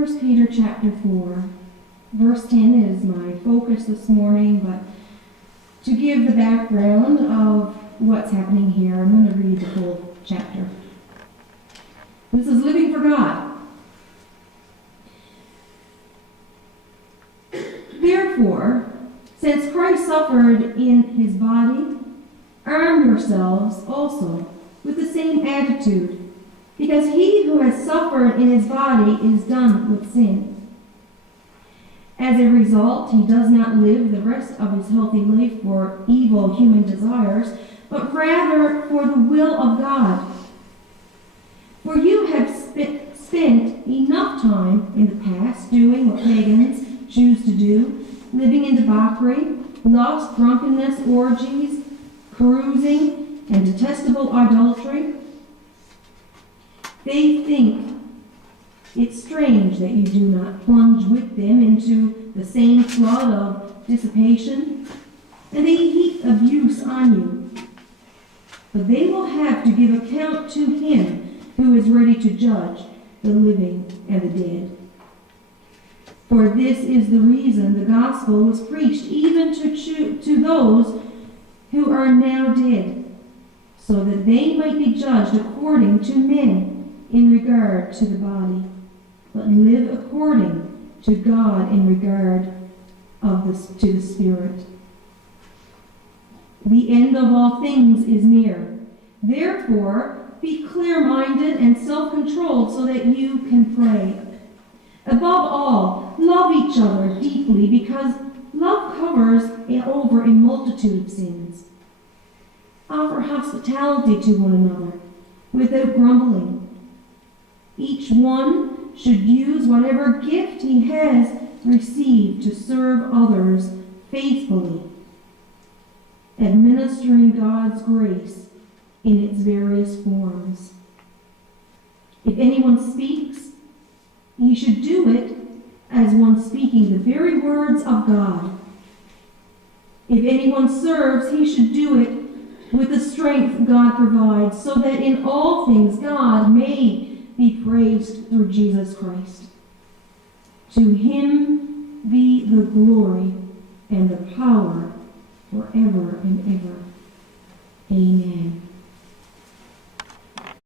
1 Peter chapter 4, verse 10 is my focus this morning, but to give the background of what's happening here, I'm going to read the whole chapter. This is living for God. Therefore, since Christ suffered in his body, arm yourselves also with the same attitude, because he who has suffered in his body is done with sin. As a result, he does not live the rest of his healthy life for evil human desires, but rather for the will of God. For you have spent enough time in the past doing what pagans choose to do, living in debauchery, lust, drunkenness, orgies, carousing, and detestable idolatry. They think it's strange that you do not plunge with them into the same flood of dissipation, and they heap abuse on you. But they will have to give account to him who is ready to judge the living and the dead. For this is the reason the gospel was preached even to those who are now dead, so that they might be judged according to men in regard to the body, but live according to God in regard to the Spirit. The end of all things is near. Therefore, be clear-minded and self-controlled so that you can pray. Above all, love each other deeply, because love covers over a multitude of sins. Offer hospitality to one another without grumbling. Each one should use whatever gift he has received to serve others faithfully, administering God's grace in its various forms. If anyone speaks, he should do it as one speaking the very words of God. If anyone serves, he should do it with the strength God provides, so that in all things God may be praised through Jesus Christ. To him be the glory and the power forever and ever. Amen.